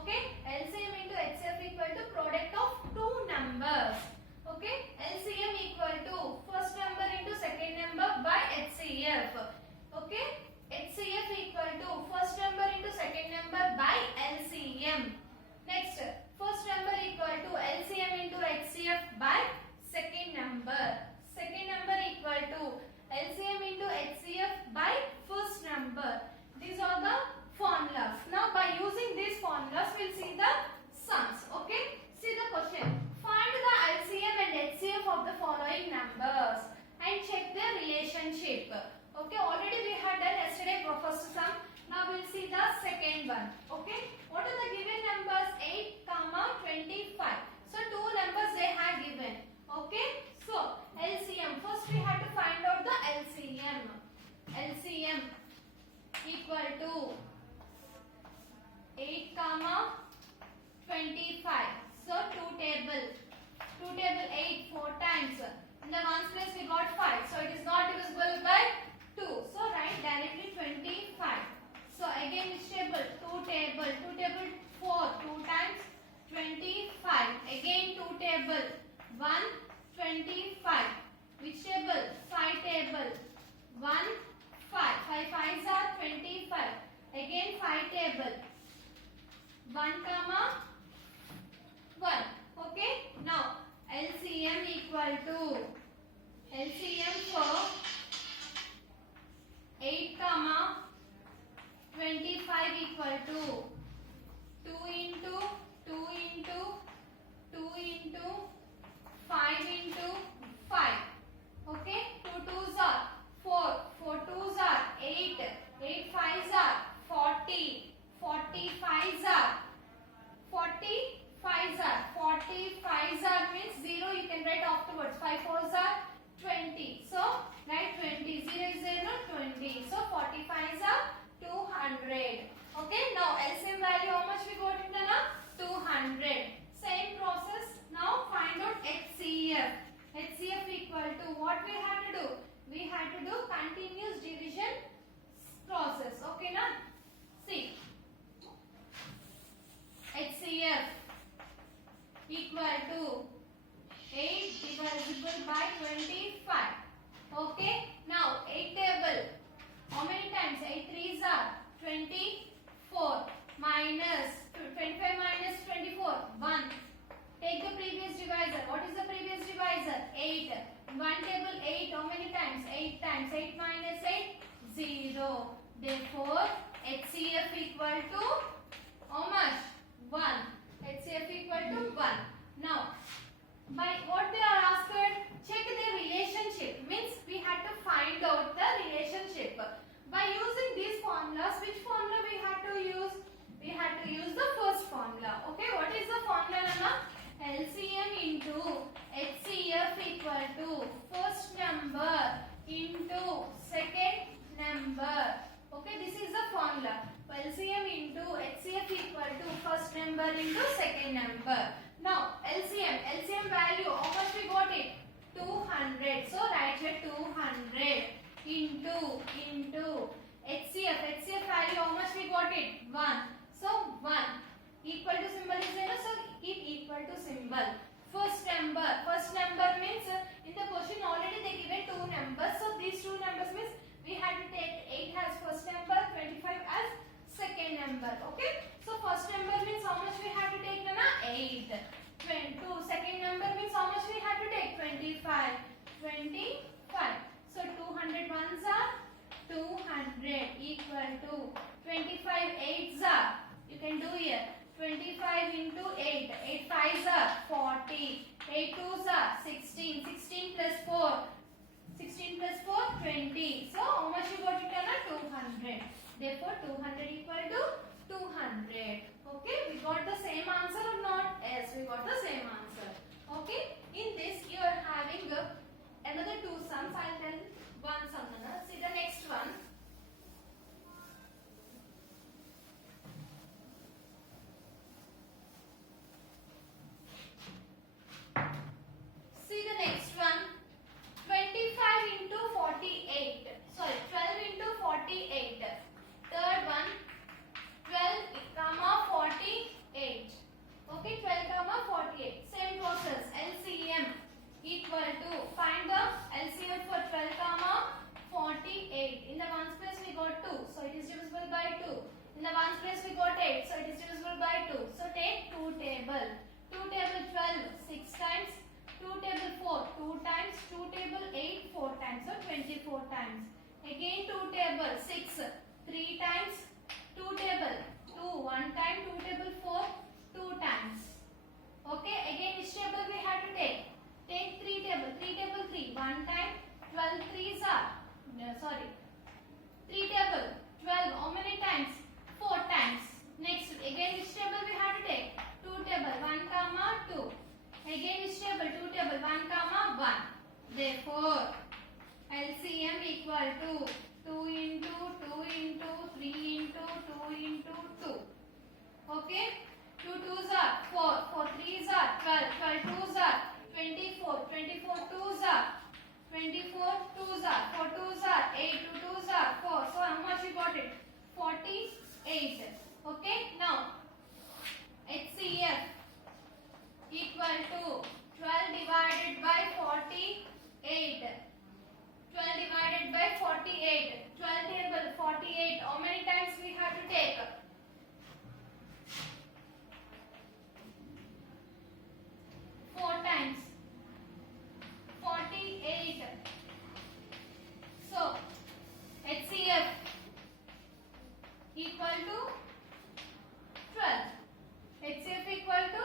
Okay, LCM into HCF equal to product of two numbers. Okay, LCM equal to first number into second number by HCF. Okay, HCF equal to first number into second number by LCM. Next, first number equal to LCM into HCF by second number. Second number equal to LCM into HCF by first number. These are the formulas. Now by using these formulas we'll see the sums. Okay, see the question. Find the LCM and HCF of the following numbers and check their relationship. Okay, already we had done yesterday for first sum. Now we'll see the second one. Okay, what are the given numbers? 8, 25. So two numbers they have given. Okay, so LCM. First we have to find out the LCM. LCM equal to 8, 25. So two table 8 4 times. In the ones place we got 5. So it is not divisible by 2. So write directly 25. So again which table? 2 table 4 2 times 25. Again 2 table 1 25. Which table? 5 table 1 5. 5 5s are 25. Again 5 table 1 1. Okay. Now LCM equal to LCM for 8 25 equal to 2 into 2 into 2 into 5 into 5. Okay. 2 2s are 4. 4 2s are 8. 8 5s are 40. 40 5s are 40 5s are 40 5s are means 0 you can write afterwards. 5 4s are 20. So write 20. 0 is 0 20. So 40 5s are 200. Okay. Now LCM value how much we got it now? 200. Same process. Now find out HCF. HCF equal to what we have to do? We have to do continuous division process. Okay now? See. HCF equal to 8 divisible by 25. Okay. Now 8 table. How many times? 8 3s are 24 minus 25 minus 24 1. Take the previous divisor. What is the previous divisor? 8. 1 table 8. How many times? 8 times. 8 minus 8 0. Therefore HCF equal to how much? 1. HCF equal to 1. Now, by what they are asked, check the relationship. Means we had to find out the relationship. By using these formulas, which formula we had to use? We had to use the first formula. Okay, what is the formula, Nana? LCM into HCF equal to first number into second number. Okay, this is the formula. LCM into HCF equal to first number into second number. Now LCM value how much we got it? 200. So write here 200 into HCF value how much we got it? 1. So 1 equal to symbol is 0. So keep equal to symbol. First number means in the question already they given two numbers. So these two numbers means we had to take 8 as first number, 25 as second number. Okay. So first number means how much we have to take, Nana? 8. 22. Second number means how much we have to take? 25. 25. So 200 ones are 200 equal to 25 8s are. You can do here. 25 into 8. 8 5s are 40. 8 2s are 16. 16 plus 4. 16 plus 4 20. So how much you got it, Nana? 200. Therefore 200 equal to 200. Okay, we got the same answer or not? Yes, we got the same answer. Okay, in this you are having another two sums. I'll tell one sum. See the next one. See the next one. 25 into 48. Sorry, 12 into 48. Third one. 12, 48. times, so 24 times. Again 2 table 6, 3 times, 2 table 2, 1 time, 2 table 4, 2 times. Okay, again which table we have to take? Take 3 table 3, 1 time, 12 threes are, sorry, 3 table 12, how many times? 4 times. Next, again which table we have to take? 2 table 1 comma 2. Again which table? 2 table 1 comma 1. Therefore, LCM equal to 2 into 2 into 3 into 2 into 2. Okay? 2 twos are 4, 4 threes are 12, 12 twos are 24, 24 twos are 24 twos are 4 twos are 8, 2 twos are 4. So how much you got it? 48. Okay? Now, HCF equal to 12 divided by 48. 12 divided by 48. 12 table 48. How many times we have to take? 4 times. 48. So, HCF equal to 12. HCF equal to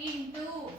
into